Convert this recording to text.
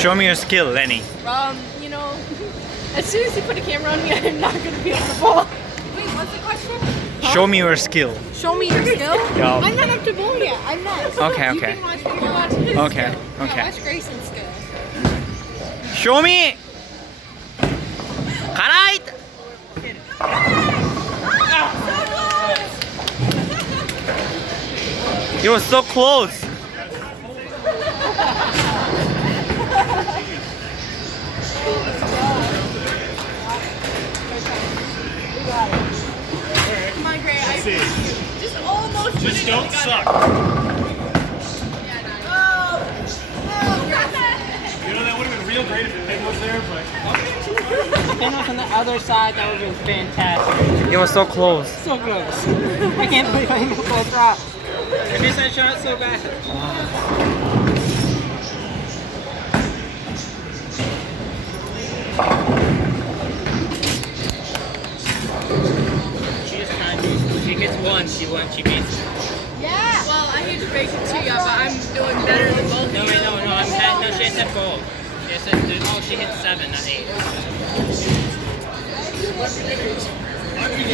Show me your skill, Lenny. You know, as soon as you put a camera on me, I'm not going to be able to bowl. Wait, what's the question? Show me your skill. Show me your skill? Yeah. I'm not up to bowl yet. I'm next. Okay, You okay. can watch his Okay, skill. okay. Yeah, watch Grayson's skill. Show me. Alright. You were so close. Come on, Gray. I see. Just almost. Just don't suck. You know, that would have been real great if the pin was there, but... The pin was on the other side, that would have been fantastic. You were so close. So close. I can't believe I hit the full drop. I missed that shot so bad. She just kind of, she gets one, she beats it. Yeah. Well, I hate to break it to you, but I'm doing better than both of you. No, she has said gold. She hit 7, not 8.